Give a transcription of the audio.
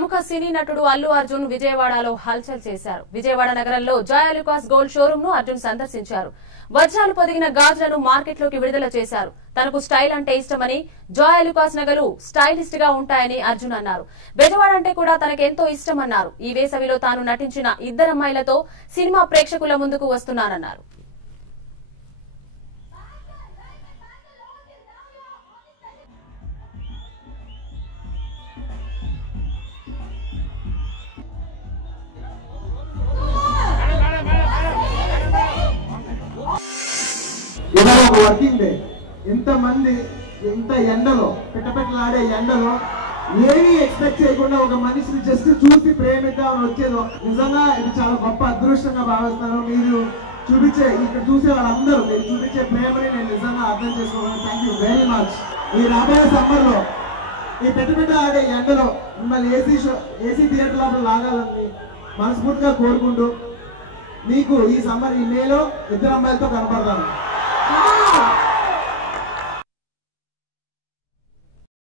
ప్రముఖ సినీ నటుడు అల్లు అర్జున్ విజయవాడలో హల్చల్ చేశారు. విజయవాడ నగరంలో జాయ్ అలుకాస్ గోల్డ్ షోరూమ్ ను అర్జున్ సందర్శించారు. వజ్రాలు పొదిగిన గాజులను మార్కెట్లోకి విడుదల చేశారు. తనకు స్టైల్ అంటే ఇష్టమని, జాయ్ అలుకాస్ నగలు స్టైలిస్ట్ గా ఉంటాయని అర్జున్ అన్నారు. బెజవాడ అంటే కూడా తనకెంతో ఇష్టమన్నారు. ఈ వేసవిలో తాను నటించిన ఇద్దరమ్మాయిలతో సినిమా ప్రేక్షకుల ముందుకు వస్తున్నానన్నారు. ఇవాళ ఒక వర్కింగ్ డే, ఇంతమంది ఇంత ఎండలో పిట్టపెట్టలాడే ఎండలో ఏమీ ఎక్స్పెక్ట్ చేయకుండా ఒక మనిషిని జస్ట్ చూసి ప్రేమిద్దామని వచ్చేదో నిజంగా ఇది చాలా గొప్ప అదృష్టంగా భావిస్తాను. మీరు చూపించే ఇక్కడ చూసే వాళ్ళందరూ మీరు చూపించే ప్రేమని నేను నిజంగా అర్థం చేసుకోగలను. Thank you very much. ఈ రాబోయే సమ్మర్లో ఈ పిట్టపెట్ట ఆడే ఎండలో మిమ్మల్ని ఏసీ థియేటర్ లోపల లాగాలని మనస్ఫూర్తిగా కోరుకుంటూ మీకు ఈ సమ్మర్ ఈ మేలో ఇద్దరు అమ్మాయిలతో కనపడతాను.